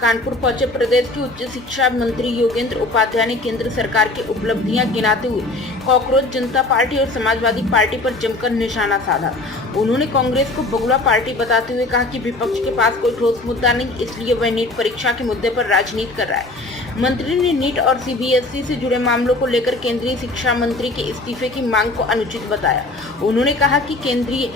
कानपुर पहुंचे प्रदेश के उच्च शिक्षा मंत्री योगेंद्र उपाध्याय ने केंद्र सरकार की उपलब्धियां गिनाते हुए कॉकरोच जनता पार्टी और समाजवादी पार्टी पर जमकर निशाना साधा। उन्होंने कांग्रेस को बगुला पार्टी बताते हुए कहा कि विपक्ष के पास कोई ठोस मुद्दा नहीं, इसलिए वह नीट परीक्षा के मुद्दे पर राजनीति कर रहा है। मंत्री ने नीट और सीबीएसई से जुड़े मामलों को लेकर केंद्रीय शिक्षा मंत्री के इस्तीफे की मांग को अनुचित बताया। उन्होंने कहा कि केंद्रीय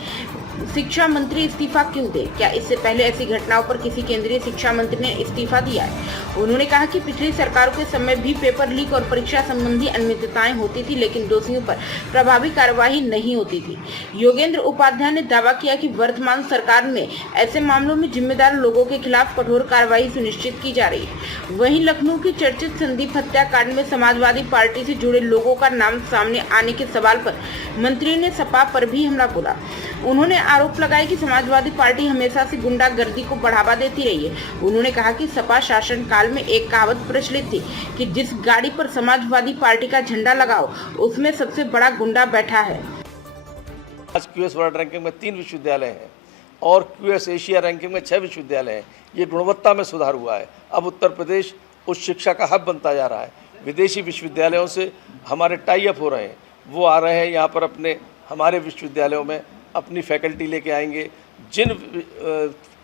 शिक्षा मंत्री इस्तीफा क्यों दे? क्या इससे पहले ऐसी घटनाओं पर किसी केंद्रीय शिक्षा मंत्री ने इस्तीफा दिया है? उन्होंने कहा कि पिछली सरकारों के समय भी पेपर लीक और परीक्षा संबंधी अनियमितताएं होती थी, लेकिन दोषियों पर प्रभावी कार्यवाही नहीं होती थी। योगेंद्र उपाध्याय ने दावा किया कि वर्तमान सरकार में ऐसे मामलों में जिम्मेदार लोगों के खिलाफ कठोर कार्रवाई सुनिश्चित की जा रही है। वहीं लखनऊ की चर्चित संदीप हत्याकांड में समाजवादी पार्टी से जुड़े लोगों का नाम सामने आने के सवाल पर मंत्री ने सपा पर भी हमला बोला। उन्होंने आरोप लगाया कि समाजवादी पार्टी हमेशा से गुंडागर्दी को बढ़ावा देती रही है। उन्होंने कहा कि सपा शासन काल में एक कहावत प्रचलित थी कि जिस गाड़ी पर समाजवादी पार्टी का झंडा लगाओ उसमें सबसे बड़ा गुंडा बैठा है। आज क्यूएस वर्ल्ड रैंकिंग में 3 विश्वविद्यालय हैं और क्यूएस एशिया रैंकिंग में 6 विश्वविद्यालय हैं। ये गुणवत्ता में सुधार हुआ है। अब उत्तर प्रदेश उच्च शिक्षा का हब बनता जा रहा है। विदेशी विश्वविद्यालयों से हमारे टाई अप हो रहे हैं, वो आ रहे हैं यहाँ पर अपने हमारे विश्वविद्यालयों में अपनी फैकल्टी लेके आएंगे। जिन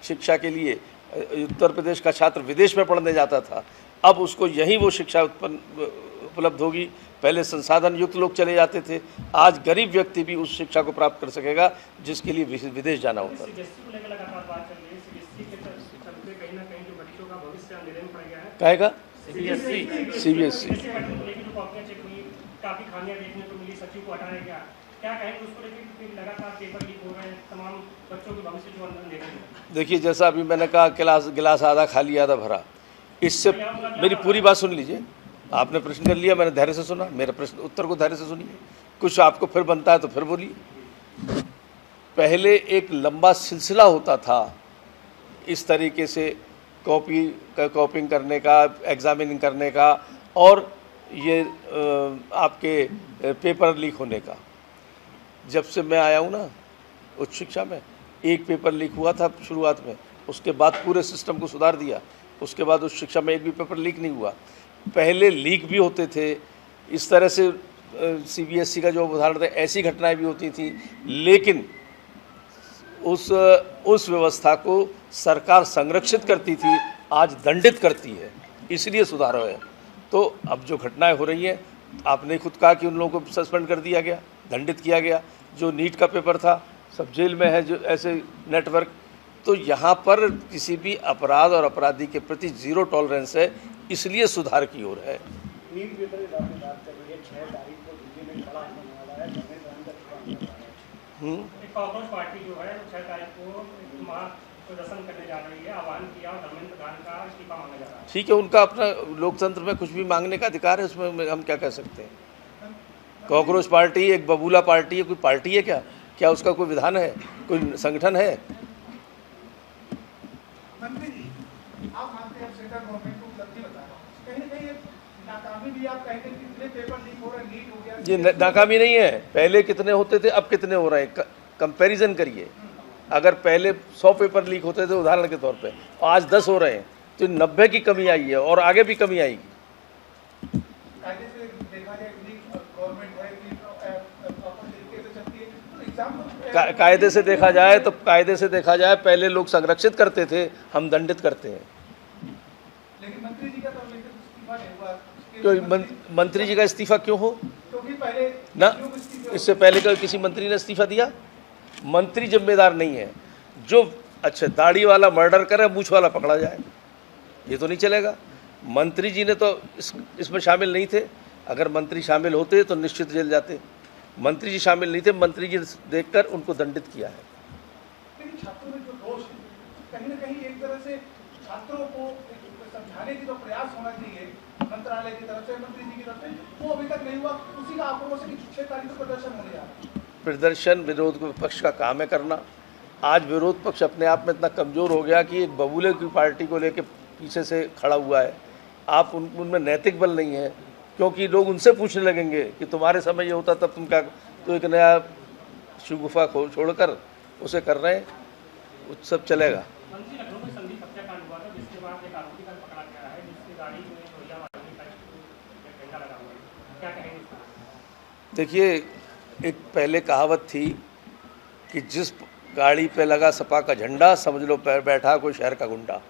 शिक्षा के लिए उत्तर प्रदेश का छात्र विदेश में पढ़ने जाता था, अब उसको यहीं वो शिक्षा उपलब्ध होगी। पहले संसाधन युक्त लोग चले जाते थे, आज गरीब व्यक्ति भी उस शिक्षा को प्राप्त कर सकेगा जिसके लिए विदेश जाना होता है। कहेगा सीबीएसई देखिए, जैसा अभी मैंने कहा गिलास आधा खाली आधा भरा। इससे मेरी पूरी बात सुन लीजिए। आपने प्रश्न कर लिया, मैंने धैर्य से सुना, मेरे प्रश्न उत्तर को धैर्य से सुनिए। कुछ आपको फिर बनता है तो फिर बोलिए। पहले एक लंबा सिलसिला होता था इस तरीके से कॉपिंग करने का, एग्जामिनिंग करने का और ये आपके पेपर लीक होने का। जब से मैं आया हूँ ना उच्च शिक्षा में, एक पेपर लीक हुआ था शुरुआत में, उसके बाद पूरे सिस्टम को सुधार दिया। उसके बाद उच्च शिक्षा में एक भी पेपर लीक नहीं हुआ। पहले लीक भी होते थे, इस तरह से सीबीएसई का जो उदाहरण था, ऐसी घटनाएं भी होती थी, लेकिन उस व्यवस्था को सरकार संरक्षित करती थी, आज दंडित करती है, इसलिए सुधार है। तो अब जो घटनाएं हो रही हैं, आपने खुद कहा कि उन लोगों को सस्पेंड कर दिया गया, दंडित किया गया। जो नीट का पेपर था, सब जेल में है, जो ऐसे नेटवर्क। तो यहाँ पर किसी भी अपराध और अपराधी के प्रति 0 टॉलरेंस है, इसलिए सुधार की ओर है। कांग्रेस पार्टी जो है 6 तारीख को प्रदर्शन करने जा रही है, आह्वान किया और धर्मेंद्र प्रधान का इस्तीफा मांगा जा रहा है। ठीक है, उनका अपना लोकतंत्र में कुछ भी मांगने का अधिकार है, उसमें हम क्या कह सकते हैं। कॉकरोच पार्टी एक बबूला पार्टी है, कोई पार्टी है क्या? क्या उसका कोई विधान है, कोई संगठन है? मंत्री जी, आप मानते हैं सेंट्रल गवर्नमेंट को उपलब्धि बता रहे हैं, कहीं ना कहीं नाकामी भी आप कहेंगे कि इतने पेपर लीक हो रहे हैं, लीक हो गया। ये नाकामी नहीं है। पहले कितने होते थे, अब कितने हो रहे हैं, कंपैरिजन करिए। अगर पहले 100 पेपर लीक होते थे उदाहरण के तौर पे, आज 10 हो रहे हैं, तो 90 की कमी आई है और आगे भी कमी आएगी। कायदे से देखा जाए तो पहले लोग संरक्षित करते थे, हम दंडित करते हैं। लेकिन मंत्री जी का तो इस्तीफा नहीं हुआ। क्यों मंत्री जी का इस्तीफा क्यों हो क्योंकि पहले ना, इससे पहले का किसी मंत्री ने इस्तीफा दिया? मंत्री जिम्मेदार नहीं है। जो अच्छा दाढ़ी वाला मर्डर करे, मूछ वाला पकड़ा जाए, ये तो नहीं चलेगा। मंत्री जी ने तो इसमें शामिल नहीं थे। अगर मंत्री शामिल होते तो निश्चित जेल जाते। मंत्री जी शामिल नहीं थे, मंत्री जी देखकर उनको दंडित किया है। लेकिन छात्रों में जो दोष है, कहीं ना कहीं एक तरह से छात्रों को समझाने की तो प्रयास होना चाहिए मंत्रालय की तरफ से, मंत्री जी की तरफ से, वो अभी तक नहीं हुआ। उसी का आक्रोश है कि 6 तारीख को प्रदर्शन होने जा रहा है। प्रदर्शन विरोध पक्ष का काम है करना। आज विरोध पक्ष अपने आप में इतना कमज़ोर हो गया कि एक बबूले की पार्टी को लेकर पीछे से खड़ा हुआ है। आप उनमें नैतिक बल नहीं है, क्योंकि लोग उनसे पूछने लगेंगे कि तुम्हारे समय ये होता तब तुम क्या। तो एक नया शिव गुफा छोड़कर उसे कर रहे हैं, सब चलेगा। लखनऊ में संदीप हत्याकांड हुआ था, जिसके बाद एक आरोपी का देखिए, एक पहले कहावत थी कि जिस गाड़ी पे लगा सपा का झंडा समझ लो पैर बैठा कोई शहर का गुंडा।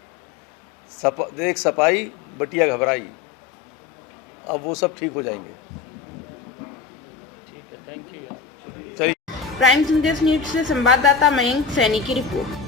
देख सपाई बटिया घबराई। अब वो सब ठीक हो जाएंगे। प्राइम संदेश न्यूज से संवाददाता मयंक सैनी की रिपोर्ट।